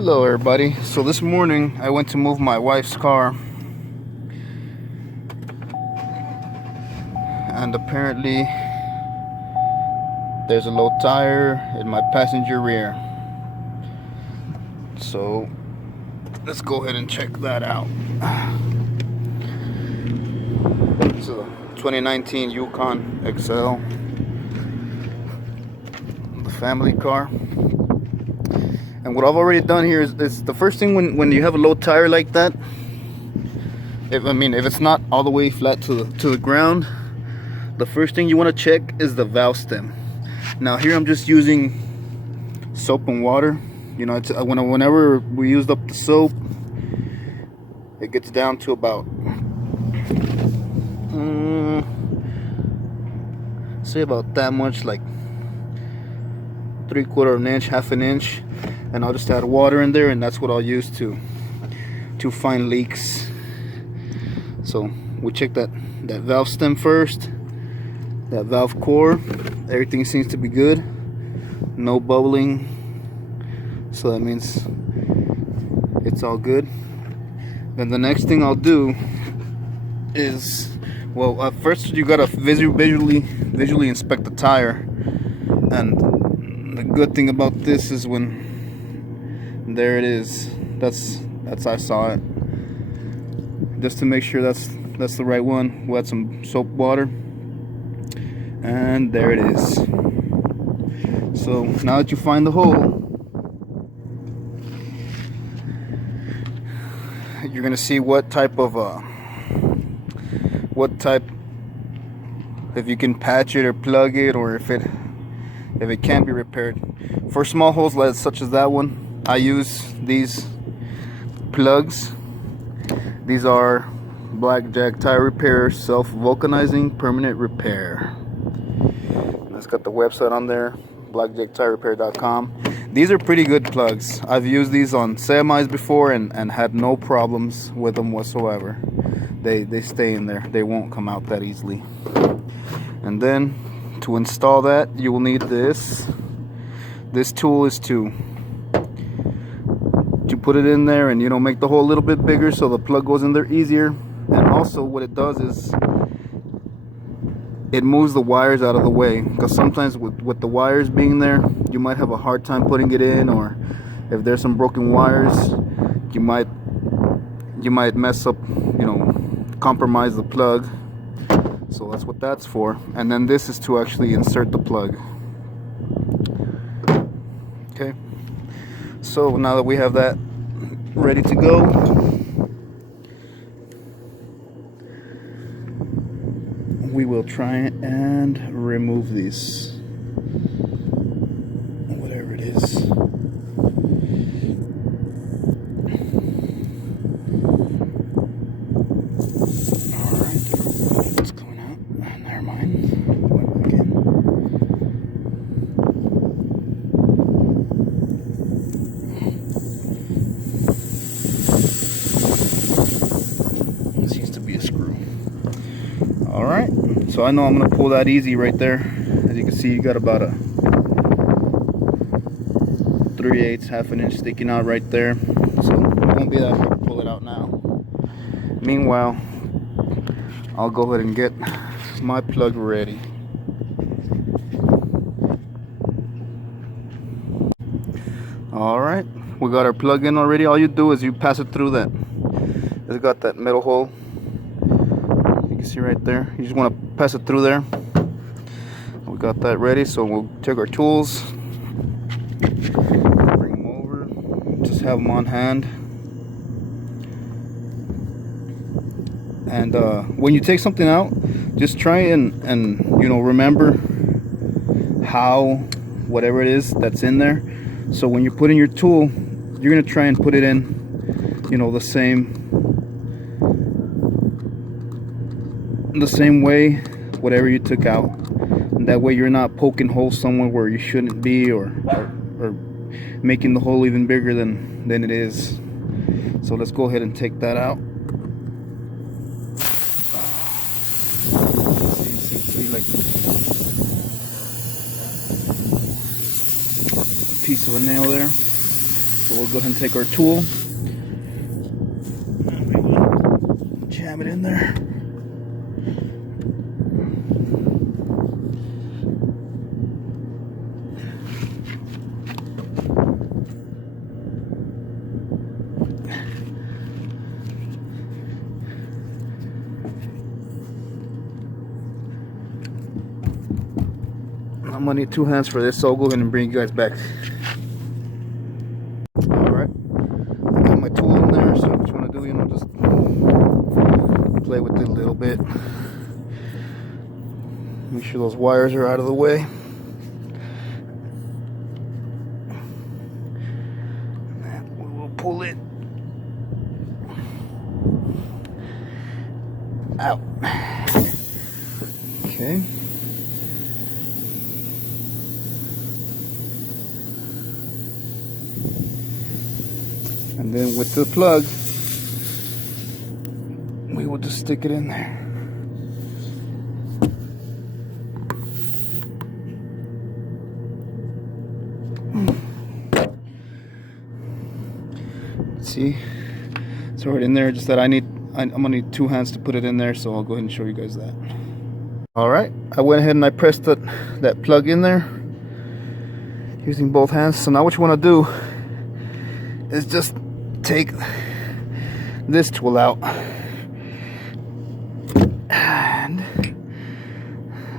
Hello everybody. So this morning I went to move my wife's car, and apparently there's a low tire in my passenger rear. So let's go ahead and check that out. It's a 2019 Yukon XL, the family car. And what I've already done here is the first thing when you have a low tire like that, if it's not all the way flat to the ground, the first thing you want to check is the valve stem. Now here I'm just using soap and water. You know, whenever we used up the soap, it gets down to about say about that much, like 3/4 of an inch, half an inch, and I'll just add water in there, and that's what I'll use to find leaks. So we check that valve stem first, that valve core. Everything seems to be good, no bubbling, so that means it's all good. Then the next thing I'll do is, first you gotta visually inspect the tire. And the good thing about this is when there it is, that's I saw it. Just to make sure that's the right one, we'll add some soap water, and there it is. So now that you find the hole, you're gonna see if you can patch it or plug it, or if it can be repaired. For small holes such as that one, I use these plugs. These are Blackjack Tire Repair Self-Vulcanizing Permanent Repair. It's got the website on there, blackjacktirerepair.com. These are pretty good plugs. I've used these on semis before and had no problems with them whatsoever. They stay in there. They won't come out that easily. And then to install that, you will need this. This tool is to put it in there and, make the hole a little bit bigger so the plug goes in there easier. And also what it does is it moves the wires out of the way, because sometimes with the wires being there, you might have a hard time putting it in, or if there's some broken wires, you might mess up, compromise the plug. So that's what that's for. And then this is to actually insert the plug. Okay, so now that we have that ready to go, we will try and remove these, whatever it is. Alright, it's coming out. Never mind. Going back in. This used to be a screw. Alright, so I know I'm going to pull that easy right there. As you can see, you got about a 3/8, half an inch sticking out right there. So it won't be that hard to pull it out now. Meanwhile, I'll go ahead and get my plug ready. Alright, we got our plug in already. All you do is you pass it through that. It's got that metal hole. You can see right there. You just want to pass it through there. We got that ready, so we'll take our tools, bring them over, just have them on hand. And when you take something out, just try and remember how, whatever it is that's in there. So when you put in your tool, you're gonna try and put it in, the same way, whatever you took out. And that way you're not poking holes somewhere where you shouldn't be, or making the hole even bigger than it is. So let's go ahead and take that out. See, like a piece of a nail there. So we'll go ahead and take our tool and we will jam it in there. I'm gonna need 2 hands for this, so I'll go ahead and bring you guys back. Alright, I got my tool in there, so what you want to do, you know, just play with it a little bit. Make sure those wires are out of the way. And we will pull it out. Okay. And then with the plug, we will just stick it in there. See, it's right in there. Just that I'm gonna need 2 hands to put it in there, so I'll go ahead and show you guys that. All right, I went ahead and I pressed that plug in there using both hands. So now what you want to do is just take this tool out, and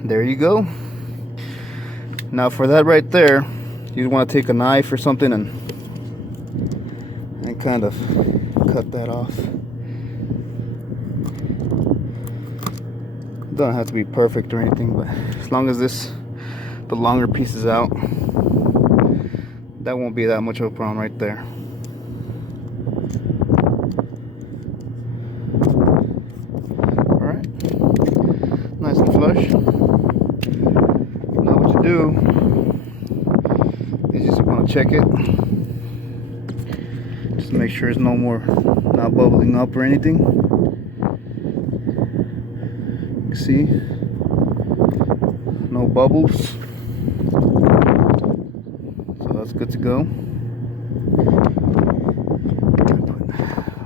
there you go. Now for that right there, you want to take a knife or something and kind of cut that off. Doesn't have to be perfect or anything, but as long as the longer piece is out, that won't be that much of a problem right there. Alright, nice and flush. Now what you do is just want to check it, just make sure it's not bubbling up or anything. See, no bubbles, so that's good to go.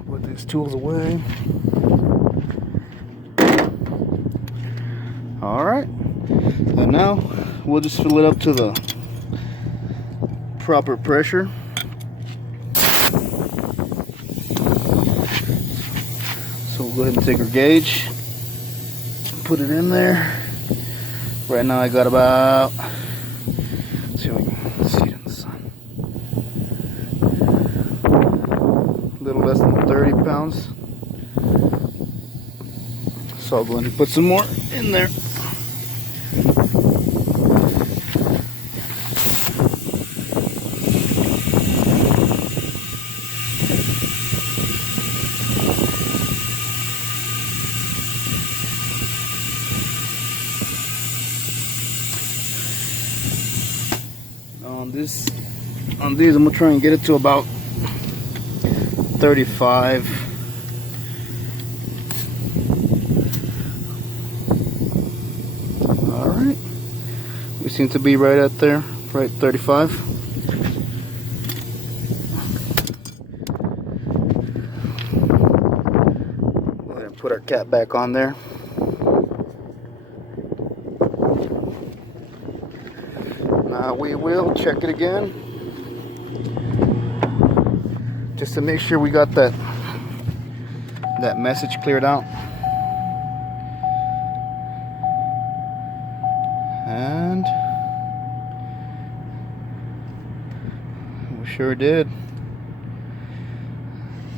Put these tools away. All right, and now we'll just fill it up to the proper pressure. So we'll go ahead and take our gauge, put it in there. Right now I got about, let's see if we can see it in the sun, a little less than 30 pounds. So I'll go ahead and put some more in there. On these I'm gonna try and get it to about 35. All right, we seem to be right at there, right 35. Go ahead and put our cap back on there. Now we will check it again, just to make sure we got that message cleared out. And we sure did.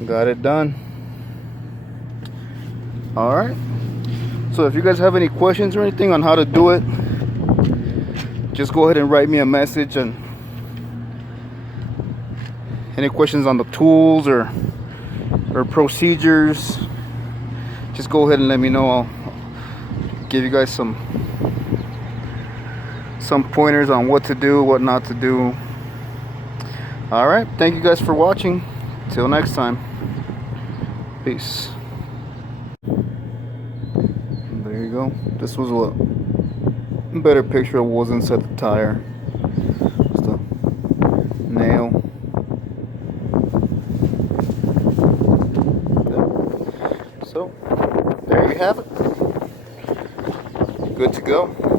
Got it done. All right. So if you guys have any questions or anything on how to do it, just go ahead and write me a message, and any questions on the tools or procedures, just go ahead and let me know. I'll give you guys some pointers on what to do, what not to do. All right, thank you guys for watching. Till next time, peace. There you go. This was a better picture of what was inside the tire. Just a nail. So there you have it. Good to go.